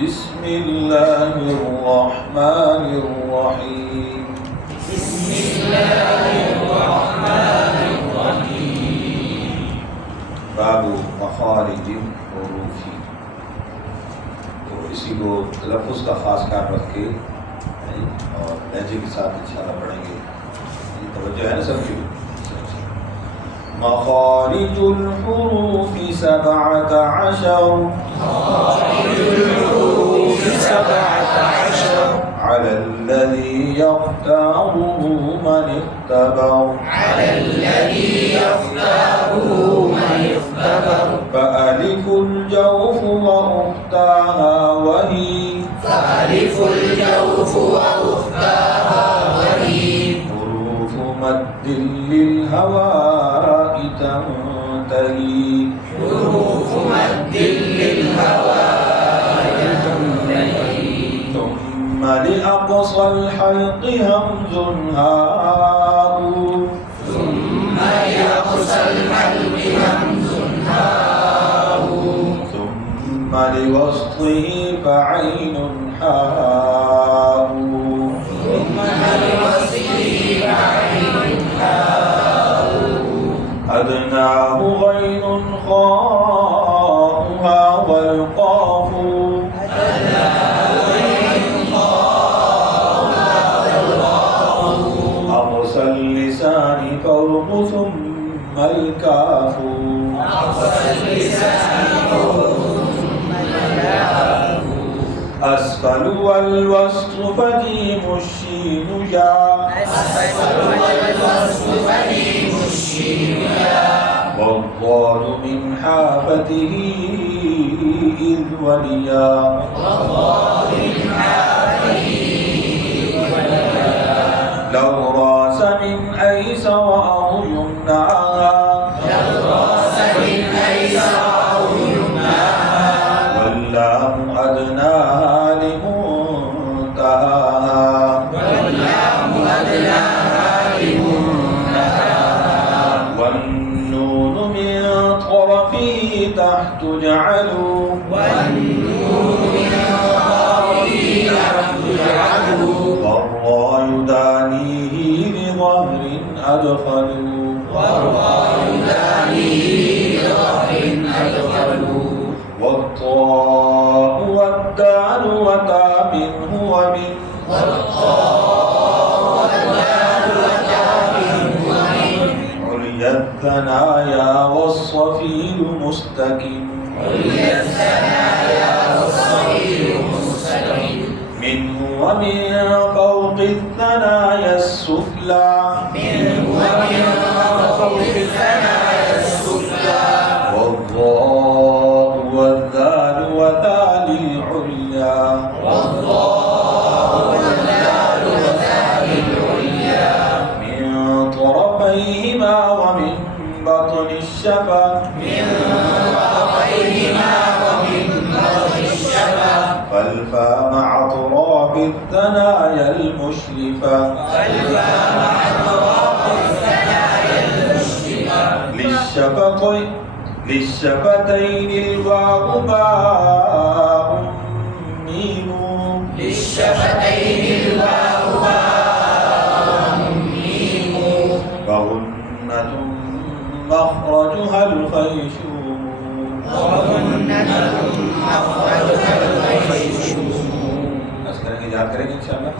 بسم الله الرحمن الرحيم بسم الله الرحمن الرحيم باب مخارج الحروف तो इसी को तलफ़ुज़ का ख़ास ख्याल रख के और लहजे के साथ इंशाअल्लाह पढ़ेंगे। ये तवज्जो है ना सबकी। مخارج الحروف 17 على الذي يختاره من اختبر فألف الجوف وأختاها وهي حروف مد للهواء تنتهي ثم لأقصى الحلق همز هاء ثم لوسطه فعين حاء أدناه غين خاؤها والقاف أقصى اللسان فوق ثم الكاف أسفل والوسط فجيم الشين جاء والضاد من حافته إذ وليا لو راس من أيسر أو يمنعها واللام أدناها لمنتهاها والنون من طرفه تحت جعلوا والراء يدانيه لظهر أدخلوا والطاء والدال وتا منه ومن عليا الثنايا والصفير مستكن منه ومن فوق الثنايا السفلى والضاء والذال وذال العليا من طرفيهما ومن بطن الشفا فالفاء مع أطراف الثنايا المشرفة للشفتين الواو باء ميم فغنة مخرجها الخيشوم आज करेंगे, याद करेंगे इंशाअल्लाह।